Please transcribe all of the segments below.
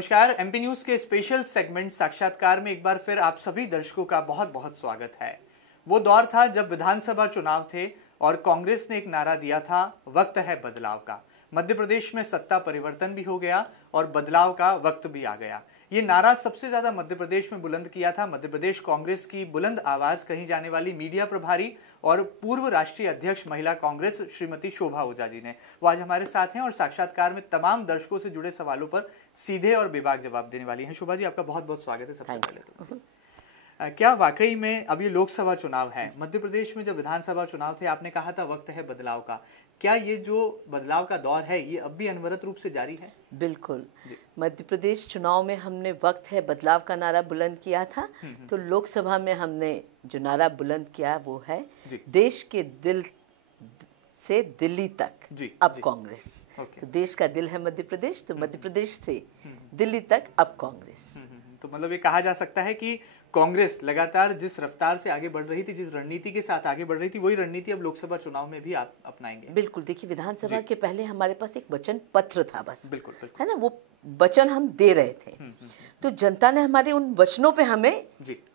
नमस्कार। MP news के special segment साक्षात्कार में एक बार फिर आप सभी दर्शकों का बहुत बहुत स्वागत है। वो दौर था जब विधानसभा चुनाव थे और कांग्रेस ने एक नारा दिया था, वक्त है बदलाव का। मध्य प्रदेश में सत्ता परिवर्तन भी हो गया और बदलाव का वक्त भी आ गया। ये नारा सबसे ज्यादा मध्य प्रदेश में बुलंद किया था मध्य प्रदेश कांग्रेस की बुलंद आवाज कही जाने वाली मीडिया प्रभारी और पूर्व राष्ट्रीय अध्यक्ष महिला कांग्रेस श्रीमती शोभा ओझा जी ने। वो आज हमारे साथ हैं और साक्षात्कार में तमाम दर्शकों से जुड़े सवालों पर सीधे और बेबाक जवाब देने वाली हैं। शोभा जी, आपका बहुत बहुत स्वागत है। सबसे पहले तो क्या वाकई में अब ये लोकसभा चुनाव है, मध्य प्रदेश में जब विधानसभा चुनाव थे आपने कहा था वक्त है बदलाव का, क्या ये जो बदलाव का दौर है ये अब भी अनवरत रूप से जारी है? बिल्कुल। मध्य प्रदेश चुनाव में हमने वक्त है बदलाव का नारा बुलंद किया था, तो लोकसभा में हमने जो नारा बुलंद किया वो है देश के दिल से दिल्ली तक अब कांग्रेस। तो देश का दिल है मध्य प्रदेश, तो मध्य प्रदेश से दिल्ली तक अब कांग्रेस। तो मतलब ये कहा जा सकता है कि कांग्रेस लगातार जिस रफ्तार से आगे बढ़ रही थी, जिस रणनीति के साथ आगे बढ़ रही थी, वही रणनीति अब लोकसभा चुनाव में भी आप अपनाएंगे? बिल्कुल। देखिए, विधानसभा के पहले हमारे पास एक वचन पत्र था बस, बिल्कुल, है ना, वो वचन हम दे रहे थे। तो जनता ने हमारे उन वचनों पे हमें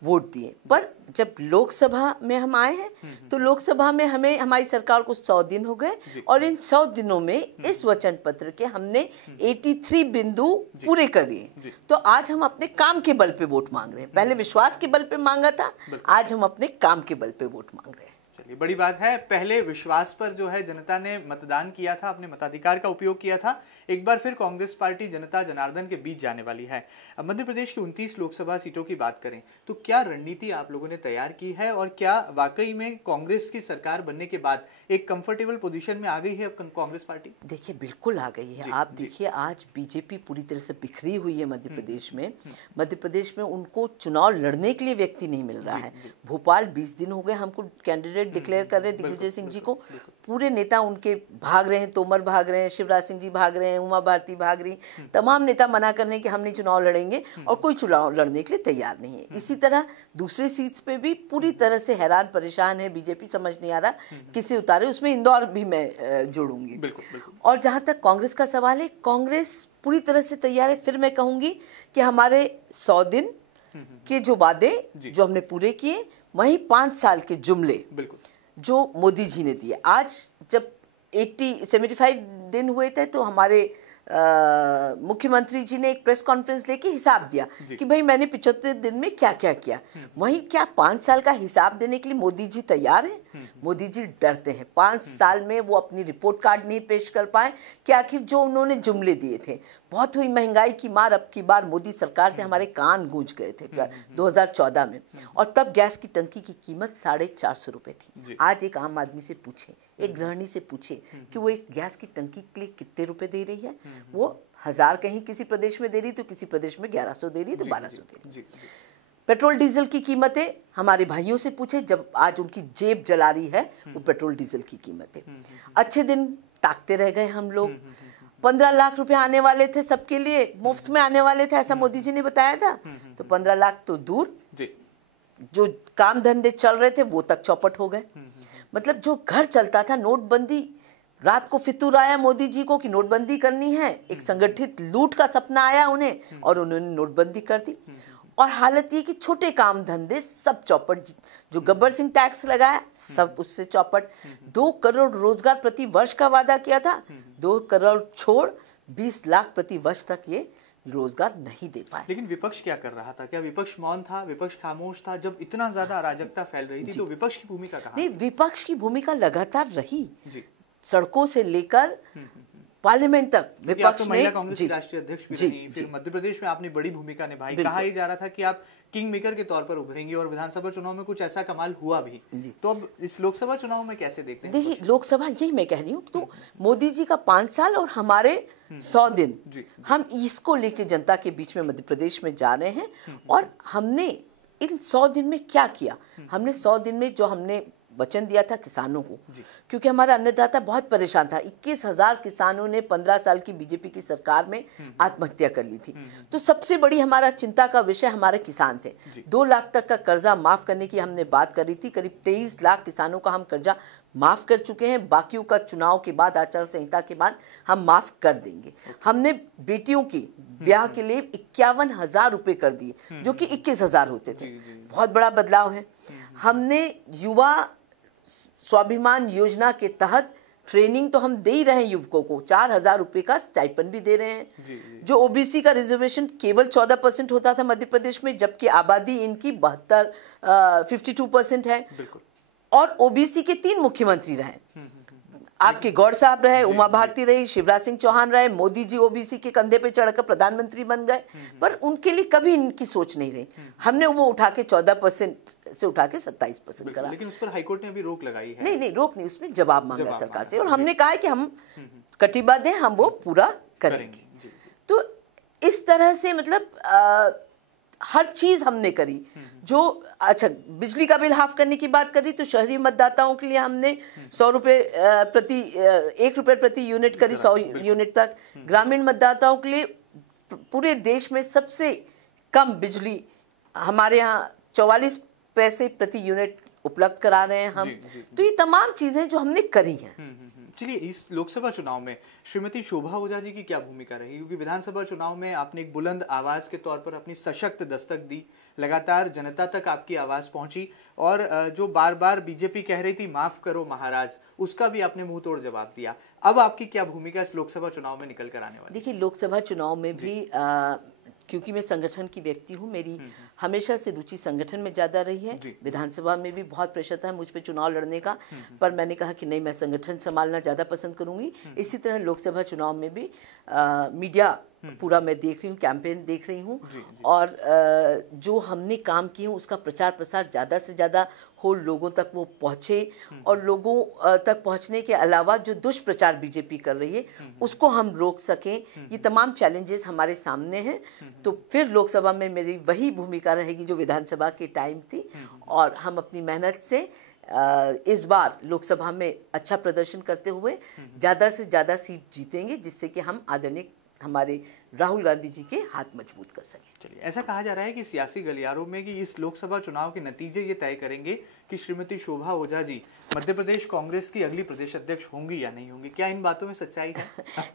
वोट दिए। पर जब लोकसभा में हम आए हैं तो लोकसभा में हमें हमारी सरकार को 100 दिन हो गए और इन 100 दिनों में इस वचन पत्र के हमने 83 बिंदु पूरे कर दिए। तो आज हम अपने काम के बल पे वोट मांग रहे हैं। पहले विश्वास के बल पे मांगा था, आज हम अपने काम के बल पे वोट मांग रहे हैं। चलिए, बड़ी बात है। पहले विश्वास पर जो है जनता ने मतदान किया था, अपने मताधिकार का उपयोग किया था। एक बार फिर कांग्रेस पार्टी जनता जनार्दन के बीच जाने वाली है। अब मध्य प्रदेश की 29 लोकसभा सीटों की बात करें तो क्या रणनीति आप लोगों ने तैयार की है और क्या वाकई में कांग्रेस की सरकार बनने के बाद एक कंफर्टेबल पोजीशन में आ गई है अब कांग्रेस पार्टी? देखिए, बिल्कुल आ गई है। आप देखिए, आज बीजेपी पूरी तरह से बिखरी हुई है मध्य प्रदेश में। मध्य प्रदेश में उनको चुनाव लड़ने के लिए व्यक्ति नहीं मिल रहा है। भोपाल 20 दिन हो गए हमको कैंडिडेट डिक्लेयर कर रहे दिग्विजय सिंह जी को, पूरे नेता उनके भाग रहे हैं, तोमर भाग रहे हैं, शिवराज सिंह जी भाग रहे हैं, उमा भारती भाग रही, तमाम नेता मना कर रहे हैं कि हम नहीं चुनाव लड़ेंगे और कोई चुनाव लड़ने के लिए तैयार नहीं है। इसी तरह दूसरी सीट्स पे भी पूरी तरह से हैरान परेशान है बीजेपी, समझ नहीं आ रहा किसे उतारे। उसमें इंदौर भी मैं जोड़ूंगी। और जहां तक कांग्रेस का सवाल है, कांग्रेस पूरी तरह से तैयार है। फिर मैं कहूंगी कि हमारे 100 दिन के जो वादे जो हमने पूरे किए, वहीं 5 साल के जुमले जो मोदी जी ने दिए। आज जब 75 दिन हुए थे तो हमारे मुख्यमंत्री जी ने एक प्रेस कॉन्फ्रेंस लेके हिसाब दिया कि भाई मैंने 75 दिन में क्या क्या किया। वहीं क्या 5 साल का हिसाब देने के लिए मोदी जी तैयार हैं? मोदी जी डरते हैं। 5 साल में वो अपनी रिपोर्ट कार्ड नहीं पेश कर पाए कि आखिर जो उन्होंने जुमले दिए थे। बहुत हुई महंगाई की मार, अब की बार मोदी सरकार से हमारे कान गूंज गए थे 2014 में। और तब गैस की टंकी की कीमत 450 रुपये थी। आज एक आम आदमी से पूछे, एक गृहिणी से पूछे कि वो एक गैस की टंकी के लिए कितने रुपए दे रही है, वो 1000 कहीं किसी प्रदेश में दे रही, तो किसी प्रदेश में 1100 दे रही, तो 1200 दे रही। पेट्रोल डीजल की कीमतें हमारे भाइयों से पूछे, जब आज उनकी जेब जला रही है वो पेट्रोल डीजल की कीमतें। अच्छे दिन ताकते रह गए हम लोग। 15 लाख रुपए आने वाले थे सबके लिए, मुफ्त में आने वाले थे, ऐसा मोदी जी ने बताया था। तो 15 लाख तो दूर, जो काम धंधे चल रहे थे वो तक चौपट हो गए। मतलब जो घर चलता था, नोटबंदी, रात को फितूर आया मोदी जी को कि नोटबंदी करनी है। एक संगठित लूट का सपना आया उन्हें और उन्होंने नोटबंदी कर दी। और हालत ये कि छोटे काम धंधे सब चौपट। जो गब्बर सिंह टैक्स लगाया सब उससे चौपट। 2 करोड़ रोजगार प्रति वर्ष का वादा किया था, 2 करोड़ छोड़ 20 लाख प्रति वर्ष तक ये रोजगार नहीं दे पाए। लेकिन विपक्ष क्या कर रहा था? क्या विपक्ष मौन था? विपक्ष खामोश था? जब इतना ज्यादा अराजकता फैल रही थी तो विपक्ष की भूमिका कहाँ? नहीं, विपक्ष की भूमिका लगातार रही। सड़कों से लेकर पार्लियामेंट तक विपक्ष तो महिला कांग्रेस की राष्ट्रीय अध्यक्ष भी रही, फिर मध्य प्रदेश में आपने बड़ी भूमिका निभाई। कहा ही जा रहा था कि आप किंग मेकर के तौर पर उभरेंगे और विधानसभा चुनाव में कुछ ऐसा कमाल हुआ भी। तो अब इस लोकसभा चुनाव में कैसे देखते हैं? देखिए, लोकसभा, यही मैं कह रही हूँ, तो मोदी जी का 5 साल और हमारे 100 दिन, हम इसको लेके जनता के बीच में मध्य प्रदेश में जा रहे हैं। और हमने इन 100 दिन में क्या किया? हमने 100 दिन में जो हमने वचन दिया था किसानों को, क्योंकि हमारा अन्नदाता बहुत परेशान था। 21,000 किसानों ने 15 साल की बीजेपी की सरकार में आत्महत्या कर ली थी। तो सबसे बड़ी हमारा चिंता का विषय हमारे किसान थे। 2 लाख तक का कर्जा माफ करने की हमने बात करी थी। करीब 23 लाख किसानों का हम कर्जा माफ कर चुके हैं। बाकियों का चुनाव के बाद, आचार संहिता के बाद हम माफ कर देंगे। हमने बेटियों की ब्याह के लिए 51,000 रुपए कर दिए, जो कि 21,000 होते थे। बहुत बड़ा बदलाव है। हमने युवा स्वाभिमान योजना के तहत ट्रेनिंग तो हम दे ही रहे हैं युवकों को, 4,000 रुपए का स्टाइपेंड भी दे रहे हैं। जो ओबीसी का रिजर्वेशन केवल 14% होता था मध्य प्रदेश में, जबकि आबादी इनकी 52% है। और ओबीसी के 3 मुख्यमंत्री रहे। आपके गौड़ साहब रहे, उमा भारती रही, शिवराज सिंह चौहान रहे, मोदी जी ओबीसी के कंधे पे चढ़कर प्रधानमंत्री बन गए, पर उनके लिए कभी इनकी सोच नहीं रही। हमने वो उठा के 14% से उठा के 27% करा। लेकिन उस पर हाईकोर्ट ने अभी रोक लगाई है। नहीं, रोक नहीं, उसमें जवाब मांगा सरकार से, और हमने कहा है कि हम कटिबद्ध हैं, हम वो पूरा करेंगे। तो इस तरह से मतलब हर चीज हमने करी। जो अच्छा, बिजली का बिल हाफ करने की बात करी तो शहरी मतदाताओं के लिए हमने 100 रुपये प्रति 1 रुपये प्रति यूनिट करी, 100 यूनिट तक। ग्रामीण मतदाताओं के लिए पूरे देश में सबसे कम बिजली हमारे यहाँ 44 पैसे प्रति यूनिट उपलब्ध करा रहे हैं हम। तो ये तमाम चीजें जो हमने करी हैं। चलिए, इस लोकसभा चुनाव में श्रीमती शोभा ओझा जी की क्या भूमिका रही? क्योंकि विधानसभा चुनाव में आपने एक बुलंद आवाज के तौर पर अपनी सशक्त दस्तक दी, लगातार जनता तक आपकी आवाज पहुंची, और जो बार बार बीजेपी कह रही थी माफ करो महाराज, उसका भी आपने मुंह तोड़ जवाब दिया। अब आपकी क्या भूमिका इस लोकसभा चुनाव में निकल कर आने वाली? देखिए, लोकसभा चुनाव में भी क्योंकि मैं संगठन की व्यक्ति हूँ, मेरी हमेशा से रुचि संगठन में ज़्यादा रही है। विधानसभा में भी बहुत प्रेशर था मुझ पे चुनाव लड़ने का, पर मैंने कहा कि नहीं, मैं संगठन संभालना ज़्यादा पसंद करूँगी। इसी तरह लोकसभा चुनाव में भी मीडिया पूरा मैं देख रही हूँ, कैंपेन देख रही हूँ, और जो हमने काम किए उसका प्रचार प्रसार ज़्यादा से ज़्यादा हो, लोगों तक वो पहुँचे, और लोगों तक पहुँचने के अलावा जो दुष्प्रचार बीजेपी कर रही है उसको हम रोक सकें। ये तमाम चैलेंजेस हमारे सामने हैं। तो फिर लोकसभा में मेरी वही भूमिका रहेगी जो विधानसभा के टाइम थी, और हम अपनी मेहनत से इस बार लोकसभा में अच्छा प्रदर्शन करते हुए ज़्यादा से ज़्यादा सीट जीतेंगे, जिससे कि हम आदरणीय हमारे राहुल गांधी जी के हाथ मजबूत कर सकें। चलिए, ऐसा कहा जा रहा है कि सियासी गलियारों में कि इस लोकसभा चुनाव के नतीजे ये तय करेंगे कि श्रीमती शोभा ओझा जी मध्य प्रदेश कांग्रेस की अगली प्रदेश अध्यक्ष होंगी या नहीं होंगी। क्या इन बातों में सच्चाई है?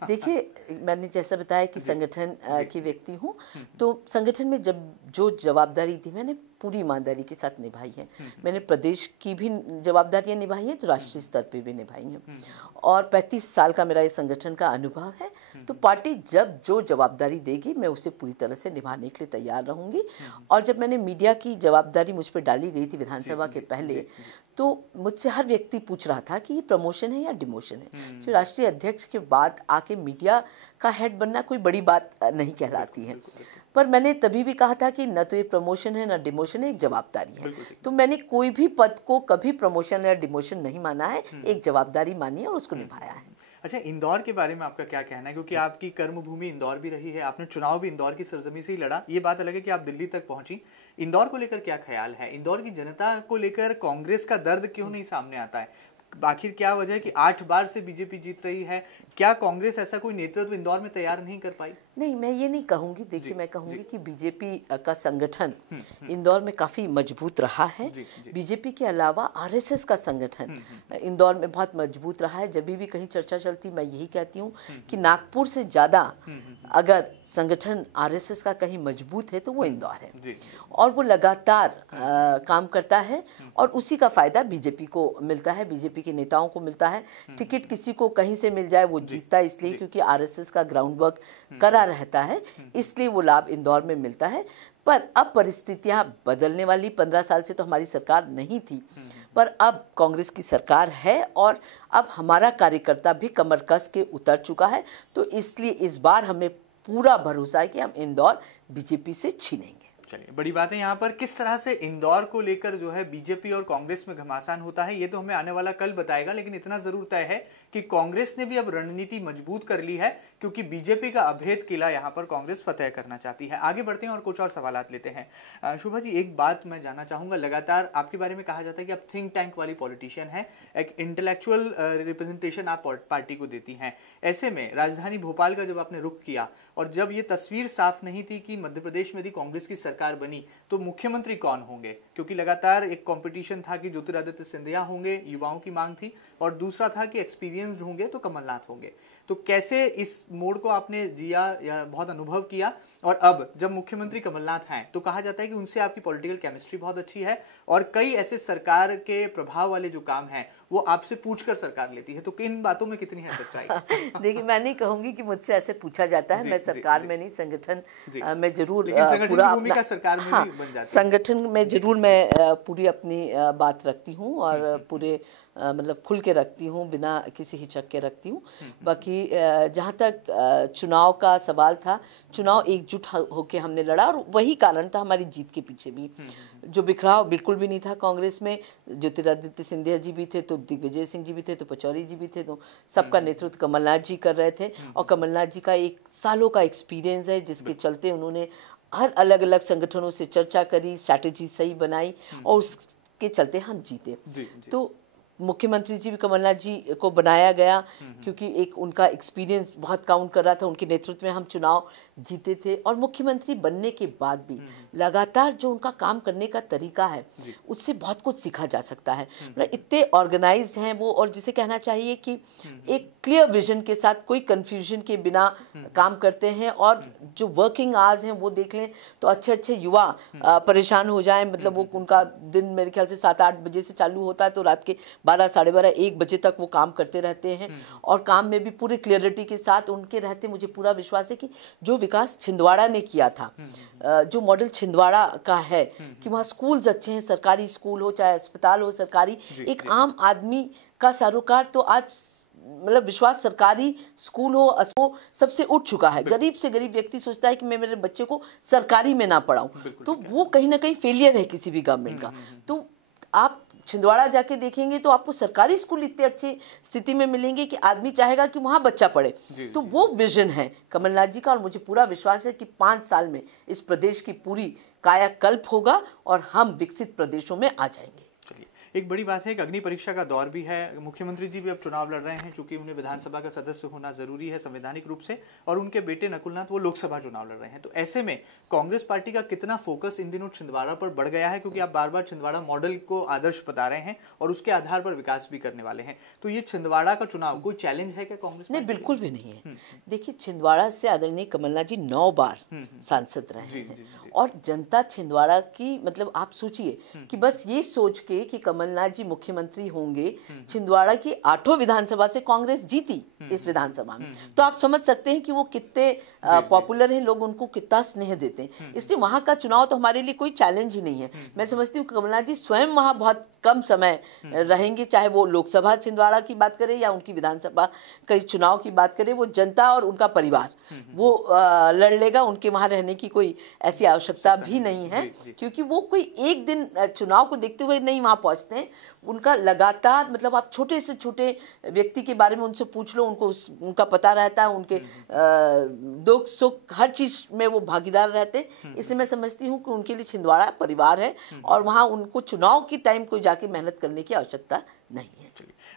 देखिए, मैंने जैसा बताया कि संगठन की व्यक्ति हूँ, तो संगठन में जब जो जवाबदारी थी मैंने पूरी ईमानदारी के साथ निभाई है। मैंने प्रदेश की भी जवाबदारियां निभाई हैं, तो राष्ट्रीय स्तर पे भी निभाई हैं, और 35 साल का मेरा ये संगठन का अनुभव है। तो पार्टी जब जो जवाबदारी देगी मैं उसे पूरी तरह से निभाने के लिए तैयार रहूंगी। और जब मैंने मीडिया की जवाबदारी मुझ पर डाली गई थी विधानसभा के पहले, तो मुझसे हर व्यक्ति पूछ रहा था कि ये प्रमोशन है या डिमोशन है, क्योंकि राष्ट्रीय अध्यक्ष के बाद आके मीडिया का हेड बनना कोई बड़ी बात नहीं कहलाती है। पर मैंने तभी भी कहा था कि न तो ये प्रमोशन है न डिमोशन है, एक जवाबदारी है। तो मैंने कोई भी पद को कभी प्रमोशन या डिमोशन नहीं माना है, एक जवाबदारी मानी है और उसको निभाया है। अच्छा, इंदौर के बारे में आपका क्या कहना है? क्योंकि आपकी कर्मभूमि इंदौर भी रही है, आपने चुनाव भी इंदौर की सरजमी से ही लड़ा। ये बात अलग है कि आप दिल्ली तक पहुंची। इंदौर को लेकर क्या ख्याल है? इंदौर की जनता को लेकर कांग्रेस का दर्द क्यों नहीं सामने आता है? आखिर क्या वजह है कि 8 बार से बीजेपी जीत रही है? क्या कांग्रेस ऐसा कोई नेतृत्व इंदौर में तैयार नहीं कर पाई? नहीं, मैं ये नहीं कहूँगी। देखिए, मैं कहूँगी कि बीजेपी का संगठन इंदौर में काफ़ी मजबूत रहा है। बीजेपी के अलावा आरएसएस का संगठन इंदौर में बहुत मजबूत रहा है। जब भी कहीं चर्चा चलती मैं यही कहती हूँ कि नागपुर से ज़्यादा अगर संगठन आरएसएस का कहीं मजबूत है तो वो इंदौर है, और वो लगातार काम करता है, और उसी का फ़ायदा बीजेपी को मिलता है, बीजेपी के नेताओं को मिलता है। टिकट किसी को कहीं से मिल जाए वो जीतता है, इसलिए क्योंकि आरएसएस का ग्राउंड वर्क करा रहता है, इसलिए वो लाभ इंदौर में मिलता है। पर अब परिस्थितियां बदलने वाली, 15 साल से तो हमारी सरकार नहीं थी, पर अब कांग्रेस की सरकार है, और अब हमारा कार्यकर्ता भी कमर कस के उतर चुका है। तो इसलिए इस बार हमें पूरा भरोसा है कि हम इंदौर बीजेपी से छीनेंगे। चलिए, बड़ी बात है यहाँ पर किस तरह से इंदौर को लेकर जो है बीजेपी और कांग्रेस में घमासान होता है, ये तो हमें आने वाला कल बताएगा। लेकिन इतना जरूर तय है कि कांग्रेस ने भी अब रणनीति मजबूत कर ली है, क्योंकि बीजेपी का अभेद किला यहाँ पर कांग्रेस फतेह करना चाहती है। आगे बढ़ते हैं और कुछ और सवालात लेते हैं। शोभा जी, एक बात मैं जानना चाहूंगा, लगातार आपके बारे में कहा जाता है कि आप थिंक टैंक वाली पॉलिटिशियन हैं, एक इंटेलेक्चुअल रिप्रेजेंटेशन आप पार्टी को देती हैं। ऐसे में राजधानी भोपाल का जब आपने रुख किया और जब ये तस्वीर साफ नहीं थी कि मध्य प्रदेश में यदि कांग्रेस की सरकार बनी तो मुख्यमंत्री कौन होंगे, क्योंकि लगातार एक कंपटीशन था कि ज्योतिरादित्य सिंधिया होंगे, युवाओं की मांग थी, और दूसरा था कि एक्सपीरियंस्ड होंगे तो कमलनाथ होंगे। तो कैसे इस मोड़ को आपने जिया या बहुत अनुभव किया? और अब जब मुख्यमंत्री कमलनाथ हैं तो कहा जाता है कि उनसे आपकी पॉलिटिकल केमिस्ट्री बहुत अच्छी है और कई ऐसे सरकार के प्रभाव वाले जो काम हैं वो आपसे पूछकर सरकार लेती है। तो इन बातों में कितनी है सच्चाई? देखिए, मैं नहीं कहूंगी कि मुझसे ऐसे पूछा जाता है। मैं सरकार में नहीं, संगठन में जरूर पूरा अपना सरकार में भी बन जाती है। संगठन में जरूर मैं पूरी अपनी बात रखती हूँ और पूरे मतलब खुल के रखती हूँ, बिना किसी हिचक के रखती हूँ। बाकी जहाँ तक चुनाव का सवाल था, चुनाव एकजुट होकर हमने लड़ा और वही कारण था हमारी जीत के पीछे भी। जो बिखराव बिल्कुल भी नहीं था कांग्रेस में। ज्योतिरादित्य सिंधिया जी भी थे तो दिग्विजय सिंह जी भी थे तो पचौरी जी भी थे, तो सबका नेतृत्व कमलनाथ जी कर रहे थे। और कमलनाथ जी का एक सालों का एक्सपीरियंस है, जिसके चलते उन्होंने हर अलग अलग संगठनों से चर्चा करी, स्ट्रैटेजी सही बनाई और उसके चलते हम जीते। तो मुख्यमंत्री जी भी कमलनाथ जी को बनाया गया क्योंकि एक उनका एक्सपीरियंस बहुत काउंट कर रहा था। उनके नेतृत्व में हम चुनाव जीते थे और मुख्यमंत्री बनने के बाद भी लगातार जो उनका काम करने का तरीका है उससे बहुत कुछ सीखा जा सकता है। मतलब इतने ऑर्गेनाइज्ड हैं वो, और जिसे कहना चाहिए कि एक क्लियर विजन के साथ, कोई कंफ्यूजन के बिना काम करते हैं। और जो वर्किंग आवर्स हैं वो देख लें तो अच्छे अच्छे युवा परेशान हो जाएं, मतलब वो उनका दिन मेरे ख्याल से 7-8 बजे से चालू होता है तो रात के 12, 12:30, 1 बजे तक वो काम करते रहते हैं और काम में भी पूरी क्लियरिटी के साथ उनके रहते। मुझे पूरा विश्वास है कि जो विकास छिंदवाड़ा ने किया था, जो मॉडल छिंदवाड़ा का है कि वहाँ स्कूल्स अच्छे हैं, सरकारी स्कूल हो चाहे अस्पताल हो सरकारी, एक आम आदमी का सरोकार तो आज मतलब विश्वास सरकारी स्कूल हो सबसे उठ चुका है। गरीब से गरीब व्यक्ति सोचता है कि मैं मेरे बच्चे को सरकारी में ना पढ़ाऊं, तो वो कहीं ना कहीं फेलियर है किसी भी गवर्नमेंट का। तो आप छिंदवाड़ा जाके देखेंगे तो आपको सरकारी स्कूल इतने अच्छी स्थिति में मिलेंगे कि आदमी चाहेगा कि वहां बच्चा पढ़े। तो वो विजन है कमलनाथ जी का और मुझे पूरा विश्वास है कि 5 साल में इस प्रदेश की पूरी कायाकल्प होगा और हम विकसित प्रदेशों में आ जाएंगे। एक बड़ी बात है कि अग्नि परीक्षा का दौर भी है। मुख्यमंत्री जी भी अब चुनाव लड़ रहे हैं, चूंकि उन्हें विधानसभा का सदस्य होना जरूरी है संवैधानिक रूप से, और उनके बेटे नकुलनाथ वो लोकसभा चुनाव लड़ रहे हैं। तो ऐसे में कांग्रेस पार्टी का कितना फोकस इन दिनों छिंदवाड़ा पर बढ़ गया है, क्योंकि आप बार बार छिंदवाड़ा मॉडल को आदर्श बता रहे हैं और उसके आधार पर विकास भी करने वाले हैं। तो ये छिंदवाड़ा का चुनाव कोई चैलेंज है क्या कांग्रेस? नहीं, बिल्कुल भी नहीं है। देखिए, छिंदवाड़ा से आदरणीय कमलनाथ जी 9 बार सांसद रहे हैं और जनता छिंदवाड़ा की, मतलब आप सोचिए कि बस ये सोच के कि कमलनाथ जी मुख्यमंत्री होंगे, छिंदवाड़ा की 8 विधानसभा से कांग्रेस जीती इस विधानसभा में, तो आप समझ सकते हैं कि वो कितने पॉपुलर हैं, लोग उनको कितना स्नेह देते हैं। इसलिए वहां का चुनाव तो हमारे लिए कोई चैलेंज ही नहीं है। मैं समझती हूँ कमलनाथ जी स्वयं वहां बहुत कम समय रहेंगे, चाहे वो लोकसभा छिंदवाड़ा की बात करें या उनकी विधानसभा के चुनाव की बात करें, वो जनता और उनका परिवार वो लड़ लेगा। उनके वहां रहने की कोई ऐसी आवश्यकता भी नहीं है, क्योंकि वो कोई एक दिन चुनाव को देखते हुए नहीं वहां पहुंचते हैं। उनका लगातार, मतलब आप छोटे से छोटे व्यक्ति के बारे में उनसे पूछ लो, उनको उनका पता रहता है, उनके दुख सुख हर चीज में वो भागीदार रहते हैं। इसलिए मैं समझती हूँ कि उनके लिए छिंदवाड़ा परिवार है और वहाँ उनको चुनाव की टाइम कोई जाके मेहनत करने की आवश्यकता नहीं है।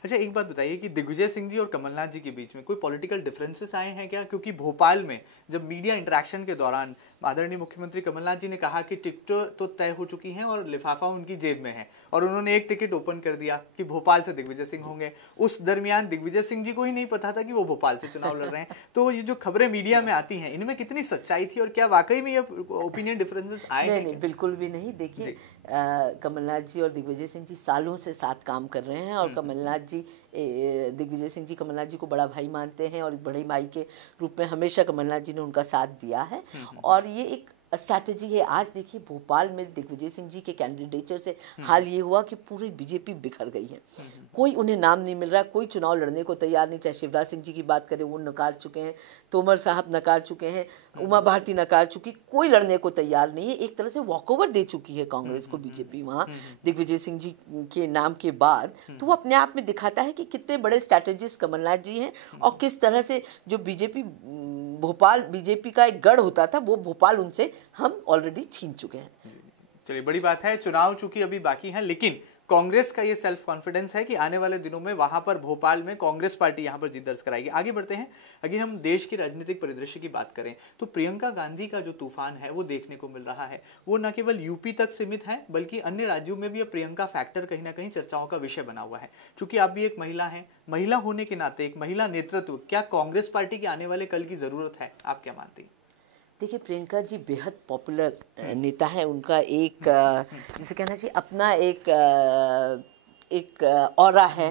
अच्छा, एक बात बताइए कि दिग्विजय सिंह जी और कमलनाथ जी के बीच में कोई पॉलिटिकल डिफरेंसेस आए हैं क्या? क्योंकि भोपाल में जब मीडिया इंटरेक्शन के दौरान आदरणीय मुख्यमंत्री कमलनाथ जी ने कहा कि टिकट तो तय हो चुकी हैं और लिफाफा उनकी जेब में है, और उन्होंने एक टिकट ओपन कर दिया कि भोपाल से दिग्विजय सिंह होंगे। उस दरमियान दिग्विजय सिंह जी को ही नहीं पता था कि वो भोपाल से चुनाव लड़ रहे हैं। तो ये जो खबरें मीडिया में आती हैं, इनमें कितनी सच्चाई थी और क्या वाकई में ये ओपिनियन डिफरेंसेस आए? नहीं, बिल्कुल भी नहीं। देखिए, कमलनाथ जी और दिग्विजय सिंह जी सालों से साथ काम कर रहे हैं और कमलनाथ जी, दिग्विजय सिंह जी कमलनाथ जी को बड़ा भाई मानते हैं और बड़े भाई के रूप में हमेशा कमलनाथ जी ने उनका साथ दिया है। और ये एक स्ट्रैटेजी है। आज देखिए भोपाल में दिग्विजय सिंह जी के कैंडिडेचर से हाल ये हुआ कि पूरी बीजेपी बिखर गई है, कोई उन्हें नाम नहीं मिल रहा, कोई चुनाव लड़ने को तैयार नहीं। चाहे शिवराज सिंह जी की बात करें वो नकार चुके हैं, तोमर साहब नकार चुके हैं, उमा भारती नकार चुकी, कोई लड़ने को तैयार नहीं है। एक तरह से वॉकओवर दे चुकी है कांग्रेस को बीजेपी वहाँ दिग्विजय सिंह जी के नाम के बाद। तो वो अपने आप में दिखाता है कि कितने बड़े स्ट्रैटेजिस्ट कमलनाथ जी हैं और किस तरह से जो बीजेपी भोपाल बीजेपी का एक गढ़ होता था वो भोपाल उनसे हम ऑलरेडी छीन चुके हैं। चलिए बड़ी बात है, चुनाव चूंकि अभी बाकी हैं, लेकिन कांग्रेस का ये सेल्फ कॉन्फिडेंस है कि आने वाले दिनों में वहां पर भोपाल में कांग्रेस पार्टी यहां पर जीत दर्ज कराएगी। आगे बढ़ते हैं। अगर हम देश की राजनीतिक परिदृश्य की बात करें तो प्रियंका गांधी का जो तूफान है वो देखने को मिल रहा है। वो न केवल यूपी तक सीमित है बल्कि अन्य राज्यों में भी अब प्रियंका फैक्टर कहीं ना कहीं चर्चाओं का विषय बना हुआ है। चूंकि आप भी एक महिला हैं, महिला होने के नाते एक महिला नेतृत्व क्या कांग्रेस पार्टी के आने वाले कल की जरूरत है, आप क्या मानती हैं? देखिए प्रियंका जी बेहद पॉपुलर नेता है। उनका एक जिसे कहना चाहिए अपना एक ऑरा है,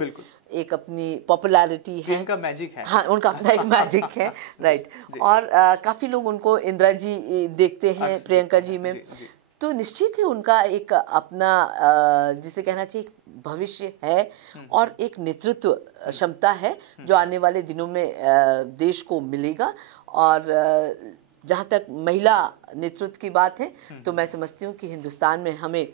एक अपनी पॉपुलैरिटी है, उनका मैजिक है। हाँ, उनका अपना एक मैजिक है, राइट। और काफ़ी लोग उनको इंदिरा जी देखते हैं प्रियंका जी में। तो निश्चित ही उनका एक अपना जिसे कहना चाहिए भविष्य है और एक नेतृत्व क्षमता है जो आने वाले दिनों में देश को मिलेगा। और जहाँ तक महिला नेतृत्व की बात है तो मैं समझती हूँ कि हिंदुस्तान में हमें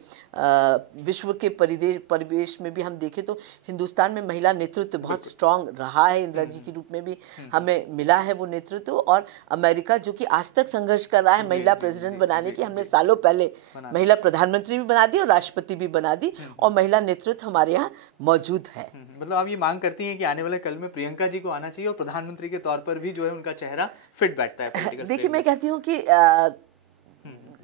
विश्व के परिवेश में भी हम देखें तो हिंदुस्तान में महिला नेतृत्व बहुत स्ट्रांग रहा है। इंदिरा जी के रूप में भी हमें मिला है वो नेतृत्व। और अमेरिका जो कि आज तक संघर्ष कर रहा है महिला प्रेसिडेंट बनाने की, हमने सालों पहले महिला प्रधानमंत्री भी बना दी और राष्ट्रपति भी बना दी और महिला नेतृत्व हमारे यहाँ मौजूद है। मतलब आप ये मांग करती हैं कि आने वाले कल में प्रियंका जी को आना चाहिए और प्रधानमंत्री के तौर पर भी जो है उनका चेहरा फिट बैठता है। देखिए मैं कहती हूँ कि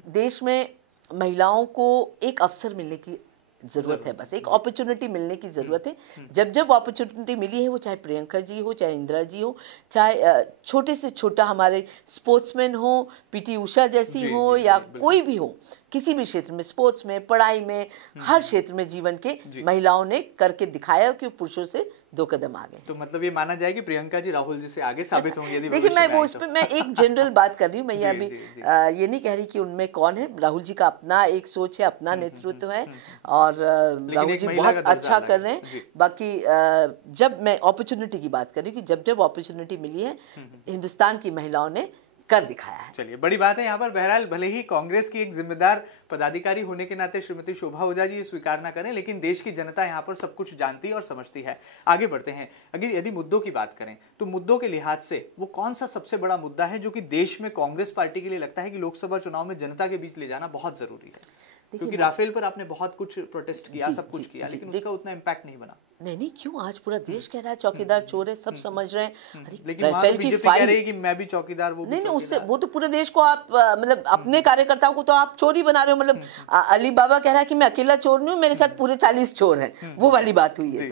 देश में महिलाओं को एक अवसर मिलने की ज़रूरत है, बस एक अपॉर्चुनिटी मिलने की ज़रूरत है। जब जब अपॉर्चुनिटी मिली है, वो चाहे प्रियंका जी हो, चाहे इंदिरा जी हो, चाहे छोटे से छोटा हमारे स्पोर्ट्समैन हो, पीटी उषा जैसी हो या कोई भी हो, किसी भी क्षेत्र में, स्पोर्ट्स में, पढ़ाई में, हर क्षेत्र में जीवन के महिलाओं ने करके दिखाया कि पुरुषों से 2 कदम आगे। तो मतलब ये माना जाए कि प्रियंका जी राहुल जी से आगे साबित होंगे यदि देखिए मैं वो उस पर मैं एक जनरल बात कर रही हूँ। मैं ये अभी ये नहीं कह रही कि उनमें कौन है। राहुल जी का अपना एक सोच है, अपना नेतृत्व है और राहुल जी बहुत अच्छा कर रहे हैं। बाकी जब मैं अपॉर्चुनिटी की बात कर रही हूँ कि जब जब अपॉर्चुनिटी मिली है हिंदुस्तान की महिलाओं ने कर दिखाया है। चलिए बड़ी बात है यहाँ पर। बहरहाल भले ही कांग्रेस की एक जिम्मेदार पदाधिकारी होने के नाते श्रीमती शोभा ओझा जी ये स्वीकार ना करें, लेकिन देश की जनता यहाँ पर सब कुछ जानती और समझती है। आगे बढ़ते हैं। अगर यदि मुद्दों की बात करें तो मुद्दों के लिहाज से वो कौन सा सबसे बड़ा मुद्दा है जो कि देश में कांग्रेस पार्टी के लिए लगता है कि लोकसभा चुनाव में जनता के बीच ले जाना बहुत जरूरी है? क्योंकि राफेल पर आपने बहुत कुछ प्रोटेस्ट किया, सब कुछ किया, लेकिन उसका उतना इम्पैक्ट नहीं बना। नहीं क्यों, आज पूरा देश कह रहा है चौकीदार चोर है, सब समझ रहे हैं। लेकिन राफेल की फाइल कह रही है कि मैं भी चौकीदार, वो नहीं उससे वो तो पूरे देश को आप मतलब अपने कार्यकर्ताओं को तो आप चोर ही बना रहे हो। मतलब अली बाबा कह रहा है कि मैं अकेला चोर नहीं हूँ, मेरे साथ पूरे 40 चोर हैं, वो वाली बात हुई है।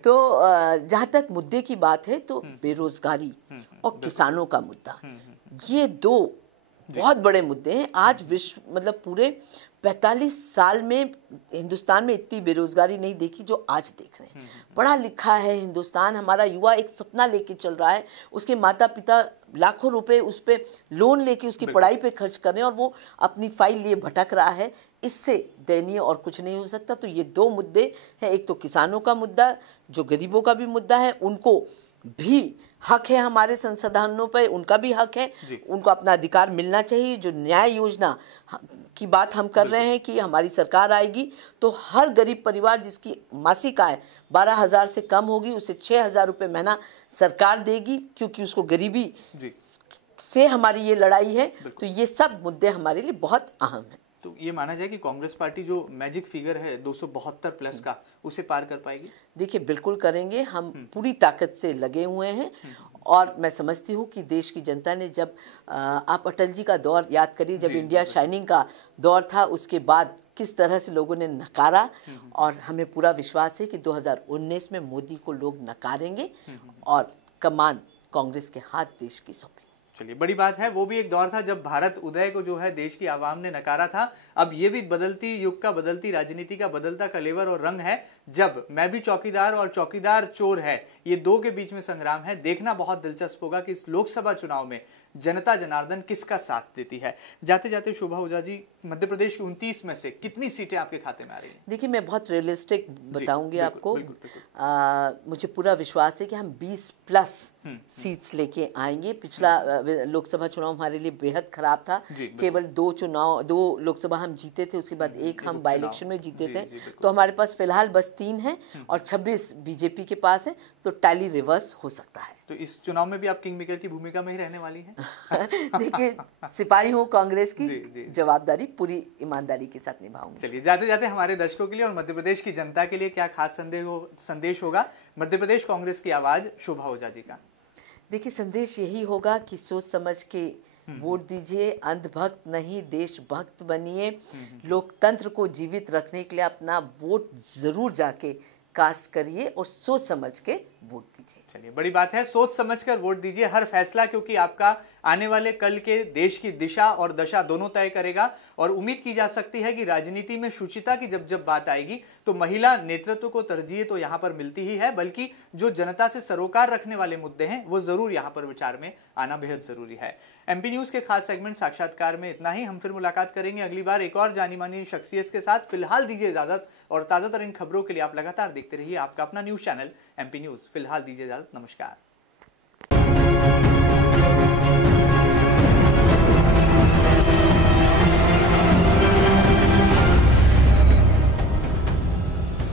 तो जहाँ तक मुद्दे की बात है तो बेरोजगारी और किसानों का मुद्दा, ये 2 बहुत बड़े मुद्दे हैं। आज विश्व मतलब पूरे 45 साल में हिंदुस्तान में इतनी बेरोजगारी नहीं देखी जो आज देख रहे हैं। पढ़ा लिखा है हिंदुस्तान, हमारा युवा एक सपना लेके चल रहा है, उसके माता पिता लाखों रुपए उस पे लोन लेके उसकी पढ़ाई पे खर्च कर रहे हैं और वो अपनी फाइल लिए भटक रहा है। इससे दयनीय और कुछ नहीं हो सकता। तो ये 2 मुद्दे हैं। एक तो किसानों का मुद्दा जो गरीबों का भी मुद्दा है, उनको भी हक है हमारे संसाधनों पर, उनका भी हक है, उनको अपना अधिकार मिलना चाहिए। जो न्याय योजना की बात हम कर रहे हैं कि हमारी सरकार आएगी तो हर गरीब परिवार जिसकी मासिक आय 12,000 से कम होगी उसे 6,000 रुपये महीना सरकार देगी, क्योंकि उसको गरीबी से हमारी ये लड़ाई है। तो ये सब मुद्दे हमारे लिए बहुत अहम हैं। तो ये माना जाए कि कांग्रेस पार्टी जो मैजिक फिगर है 272 प्लस का, उसे पार कर पाएगी? देखिए बिल्कुल करेंगे, हम पूरी ताकत से लगे हुए हैं। और मैं समझती हूँ कि देश की जनता ने जब आप अटल जी का दौर याद करिए, जब इंडिया शाइनिंग का दौर था, उसके बाद किस तरह से लोगों ने नकारा, और हमें पूरा विश्वास है कि 2019 में मोदी को लोग नकारेंगे और कमान कांग्रेस के हाथ देश की सौंपेंगे। चलिए बड़ी बात है। वो भी एक दौर था जब भारत उदय को जो है देश की आवाम ने नकारा था। अब ये भी बदलती युग का, बदलती राजनीति का बदलता कलेवर और रंग है, जब मैं भी चौकीदार और चौकीदार चोर है, ये 2 के बीच में संग्राम है। देखना बहुत दिलचस्प होगा कि इस लोकसभा चुनाव में जनता जनार्दन किसका साथ देती है। जाते जाते शोभा ओझा जी, मध्य प्रदेश की 29 में से कितनी सीटें आपके खाते में आ रही हैं? देखिए, मैं बहुत रियलिस्टिक बताऊंगी आपको। बिल्कुल, बिल्कुल। मुझे पूरा विश्वास है कि हम 20+ सीट्स लेके आएंगे। पिछला लोकसभा चुनाव हमारे लिए बेहद खराब था। केवल 2 लोकसभा हम जीते थे, उसके बाद एक हम बाई इलेक्शन में जीते थे। तो हमारे पास फिलहाल बस 3 है और 26 बीजेपी के पास है, तो टैली रिवर्स हो सकता है। तो इस चुनाव में भी आप किंग मेकर की भूमिका में ही रहने वाली हैं? देखिए, सिपाही हूँ कांग्रेस की, जवाबदारी पूरी ईमानदारी के साथ निभाऊंगी। चलिए, जाते जाते हमारे दर्शकों के लिए और मध्य प्रदेश की जनता के लिए क्या खास संदेश होगा मध्य प्रदेश कांग्रेस की आवाज शोभा ओझा जी का? देखिए, संदेश यही होगा कि सोच समझ के वोट दीजिए, अंधभक्त नहीं देशभक्त बनिए। लोकतंत्र को जीवित रखने के लिए अपना वोट जरूर जाके कास्ट करिए और सोच समझ के वोट दीजिए। चलिए, बड़ी बात है, सोच समझकर वोट दीजिए हर फैसला, क्योंकि आपका आने वाले कल के देश की दिशा और दशा दोनों तय करेगा। और उम्मीद की जा सकती है कि राजनीति में शुचिता की जब बात आएगी तो महिला नेतृत्व को तरजीह तो यहां पर मिलती ही है, बल्कि जो जनता से सरोकार रखने वाले मुद्दे हैं वो जरूर यहां पर विचार में आना बेहद जरूरी है। एमपी न्यूज के खास सेगमेंट साक्षात्कार में इतना ही। हम फिर मुलाकात करेंगे अगली बार एक और जानी मानी शख्सियत के साथ। फिलहाल दीजिए इजाजत और ताजा तरीन खबरों के लिए आप लगातार देखते रहिए आपका अपना न्यूज चैनल एमपी न्यूज। फिलहाल दीजिए इजाजत, नमस्कार।